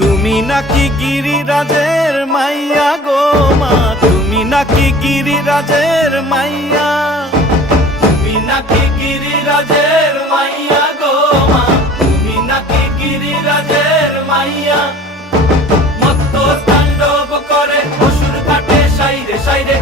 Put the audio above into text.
তুমি নাকি গিরিরাজের মাইয়া গো মা, তুমি নাকি গিরিরাজের মাইয়া, তুমি নাকি গিরিরাজের মাইয়া গো মা, তুমি নাকি গিরিরাজের মাইয়া। মত্ত তাণ্ডব করে অসুর কাটে সাইরে সাইরে।